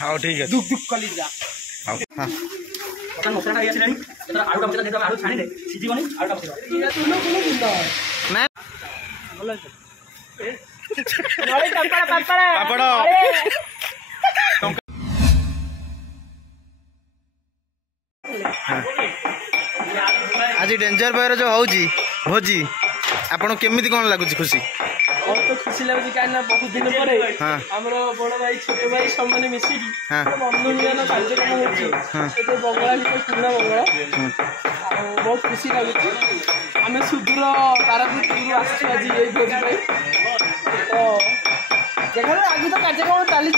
हाँ ठीक है दुख दुख कलिजा हाँ हाँ मसला ये आसिलानी एतर आलू का जेतो आलू छाणी दे सिझिबनी आलू का बसेबा या तुलो कोनो गुंडा मैं बोला नळे पापड़ आज डेंजर बॉय जो होजी भोजी आपन केमिति कोन लागुची खुशी और तो खुशी लागुची काना बहुत दिन परे हमरो बड़ भाई छोट भाई सब माने मिसी बंधु मिलन कार्यक्रम होची एते बंगला लिखे पूरा बंगला बहुत खुशी लागुची हमें सुदूर पारादीप आसछु आज ए भोजी भाई तो देखा आगे तो कार्यक्रम चली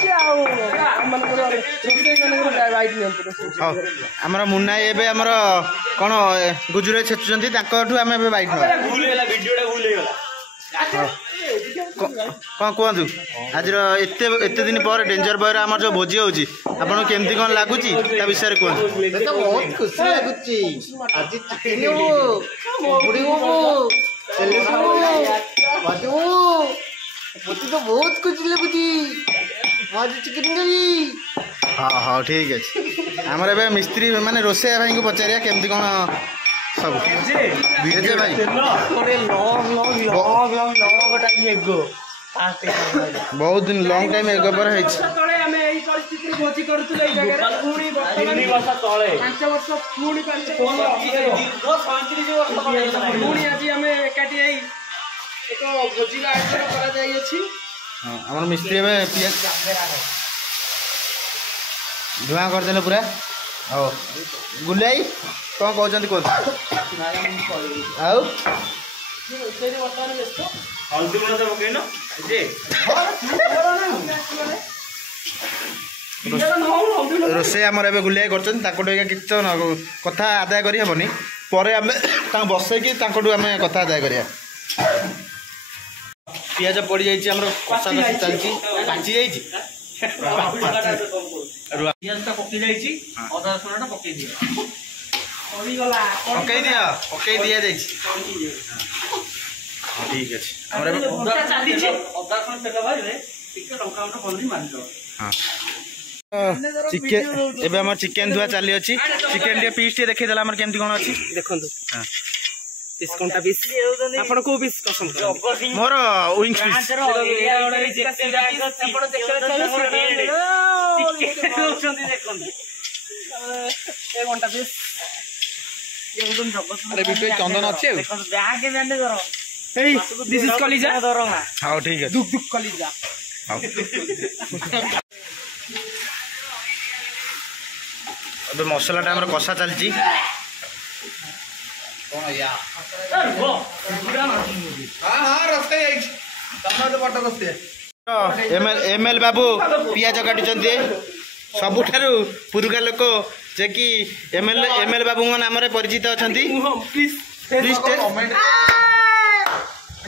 आमर मुन्ना एबे आमर कौन गुजुरे छेचुचंती ताकठु आमे एबे बाइट कौन कहतु आज एते दिन पर डेंजर बॉय आमर जो भोजी होची आपन केमती कोन लागुची ता विषय रे कहतु तो बहुत खुशी लागुची आज चिकन हो बुड़ी हो चले बाजू मुझे तो बहुत कुछ लगुची आज चिकन गई हाँ हाँ ठीक है आमर एबे मिस्त्री माने रोसे भाई को पचारिया केमती कोन सब भेजे भाई बहुत दिन लॉन्ग टाइम एगो पर है तळे हमें एई परिस्थिति भोजी करथुले एई जगह पूरी वर्तमान 3 वर्ष तळे 5 वर्ष पूरी 5 पूरी आज हमें एकाटी आई एक भोजी का आयोजन करा जाई अछि हां हमर मिस्त्री में पियाज धुआं कर देले पूरा आओ गुलाई कौन कहते कौन आउ हल्दी गुण तो पकई न जे रोसे आमर एबे गुलिया करछन ताको टिके किछ कथा आदाय करी हेबनी परे आमे ता बसे कि ताकोटु आमे कथा आदाय करिया पियाज पड़ी जाइछि हमर कसा कसा चलछि काची जाइछि पियाज ता पकई जाइछि अदा रसुणटा पकई दियो पड़ी गला पकई दिया जाइछि ठीक है हमर अदा चालीछि अदा रसुण तेल भाइले टिके लंका उठा बंदी मारि दो हां चिकन एबे हमर चिकन धुआ चली अछि चिकन के पीस टे देखै देला हमर केमती कोन अछि देखंतु हां पीस कोनटा पीस आपण को पीस पसंद मोर विंग्स पीस ए घंटा पीस अरे बिटू चंदन अछि बैग बैंड करो ए दिस इज कलिजा हां ठीक है दुख दुख कलिजा हां अब मसलाटा हमर कसा चलछि कौन या हां हां रस्ते आई तमना तो बट रस्ते एमएल बाबू पियाज काटुचंती सबुठारु पुरुगा लोक जे कि एमएल बाबू नाम रे परिचित अछंती प्लीज प्लीज कमेंट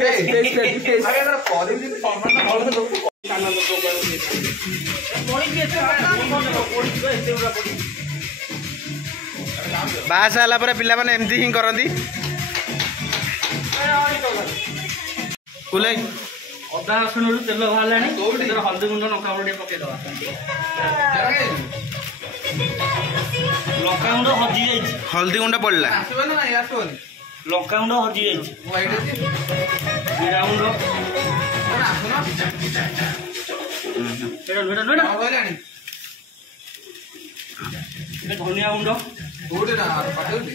अरे ना कॉलेज में फॉर्मेट भलो लोग चैनल बास आला पर पिला माने एमती ही करंती कुलै अदा रसुण तेल बाहरलानी हल्दी गुंड लंका गुंड पकई दवा लंका गुंड हजी जाइछि हल्दी गुंड पड़ला आसबे ना आसबे लंका गुंड हजी जाइछि वाइट अछि जीरा गुंड कोन आसुना एटा होलानी ए धनिया गुंड ओडे ना पटेउती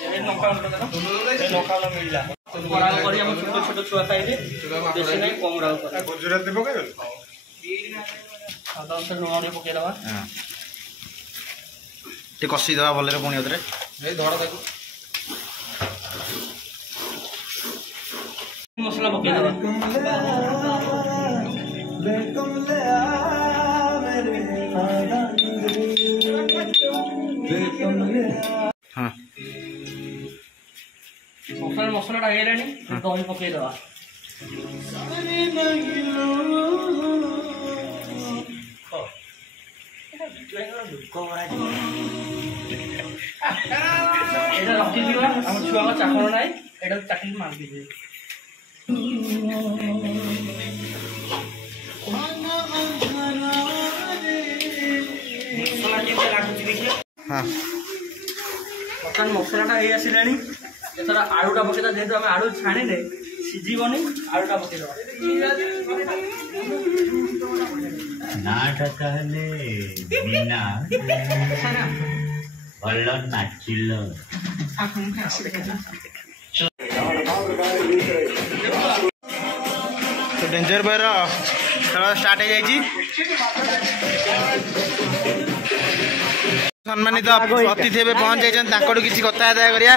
ए लंका गुंड देना ए लंका गुंड मिलला पराग करी हम छोट छोट छुआ खाइबे बेसी नै कम राव कर गुजरात पकाइबे आदा से नोने पके दवा हां ते कसी दवा भले रे पुणी उतरे ए धड़ देखो मसला पके दवा हां मसलाटा हेलानी दही पके दवा এটা রকি দিবা আমার ছুয়া চাকর নাই এটা চাকরি মার দিবে हाँ बर्तमान मसलाटा हो आसिलानी एथर आलूटा पकेदा जेहेतु आम आलू छाणीने सीझीबनी आलूटा पकेदबा नाटा ताहले मीना भल नाचिल तो डेंजर बॉय खेल स्टार्ट हो जाए सम्मानित अतिथि पहुंच जाइए किसी कथा आदाय करिया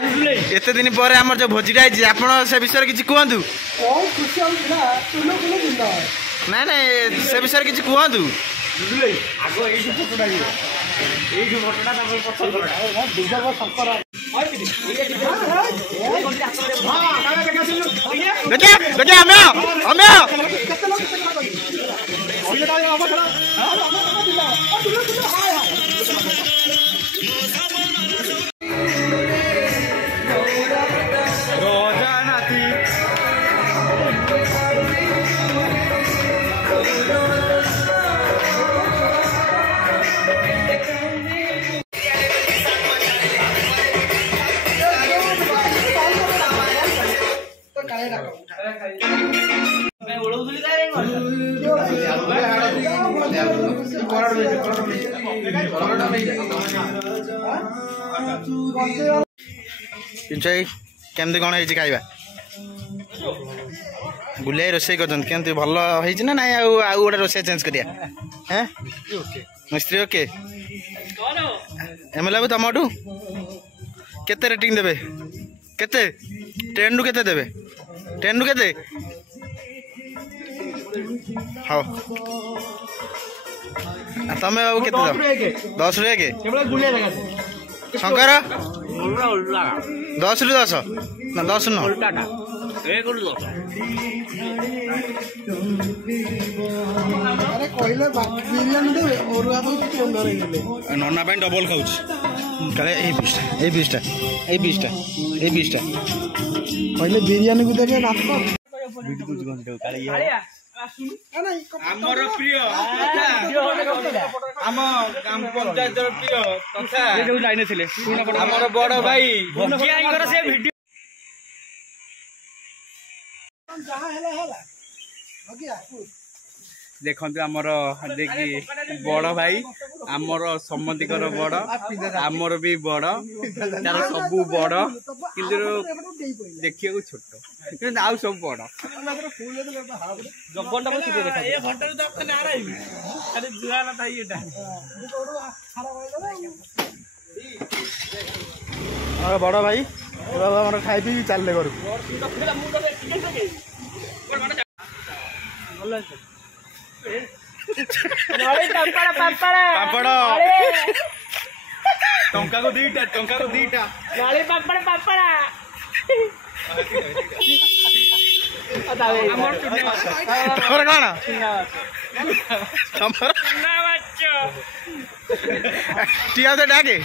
एत दिन पर आम जो भोजीटा आप से विषय किसी कहतु ना ना से विषय किसी कहतु केमती कौन है खाଇବା बुलिया रोसे करते भल है ना ना गोटे रोसे चेंज करिया हैं मिस्त्री ओके एमएलए बाबू तुमठू केते रेटिंग देबे केते 10 रु केते देबे 10 रु केते हाँ तमें बाबू केते 10 रु 1 शंकर 10 रु 10 ना 10 न नन्ना डबल खाऊ कहले बिरियानी को देखे आमर प्रिय आम ग्राम पंचायत प्रिय तथा आमर बड़ भाई देखु आमर देखी बड़ भाई आमर सम्मतिकर बड़ आमर भी बड़ तार सब बड़ कि देखिए छोट आउ सब बड़ बड़ भाई खाई पी चल घर पापड़ टंका को दीटा पापड़ कौन डाके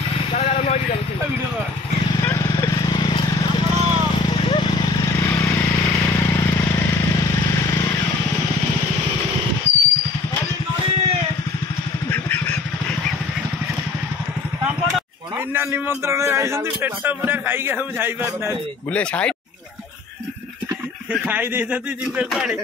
बिना निमंत्रण पेट पूरा खाई पारना बुले साइड खाई देते जीवे कड़े